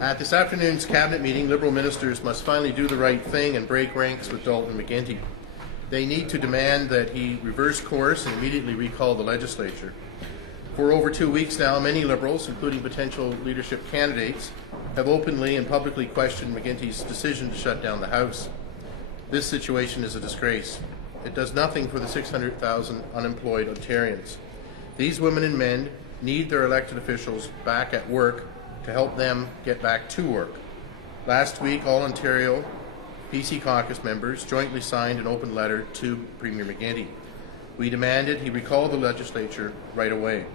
At this afternoon's cabinet meeting, Liberal ministers must finally do the right thing and break ranks with Dalton Mcguinty. They need to demand that he reverse course and immediately recall the legislature. For over 2 weeks now, many Liberals, including potential leadership candidates, have openly and publicly questioned Mcguinty's decision to shut down the House. This situation is a disgrace. It does nothing for the 600,000 unemployed Ontarians. These women and men need their elected officials back at work to help them get back to work. Last week, all Ontario PC caucus members jointly signed an open letter to Premier Mcguinty. We demanded he recall the legislature right away.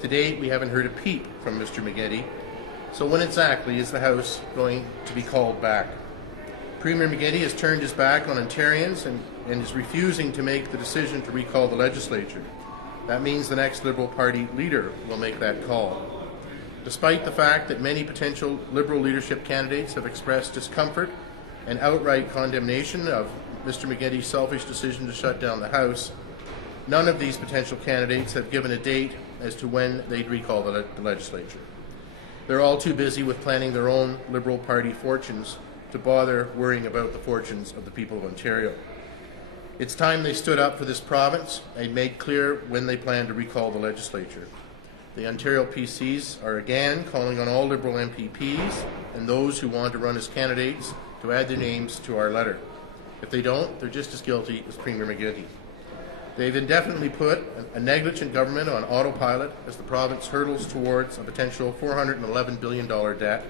To date, we haven't heard a peep from Mr. Mcguinty. So when exactly is the House going to be called back? Premier Mcguinty has turned his back on Ontarians and is refusing to make the decision to recall the legislature. That means the next Liberal Party leader will make that call. Despite the fact that many potential Liberal leadership candidates have expressed discomfort and outright condemnation of Mr. Mcguinty's selfish decision to shut down the House, none of these potential candidates have given a date as to when they'd recall the legislature. They're all too busy with planning their own Liberal Party fortunes to bother worrying about the fortunes of the people of Ontario. It's time they stood up for this province and made clear when they plan to recall the legislature. The Ontario PCs are again calling on all Liberal MPPs and those who want to run as candidates to add their names to our letter. If they don't, they're just as guilty as Premier Mcguinty. They've indefinitely put a negligent government on autopilot as the province hurtles towards a potential $411 billion debt.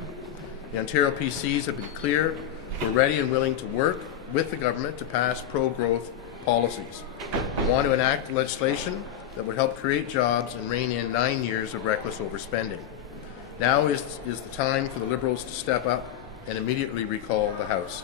The Ontario PCs have been clear we're ready and willing to work with the government to pass pro-growth policies. We want to enact legislation that would help create jobs and rein in 9 years of reckless overspending. Now is the time for the Liberals to step up and immediately recall the House.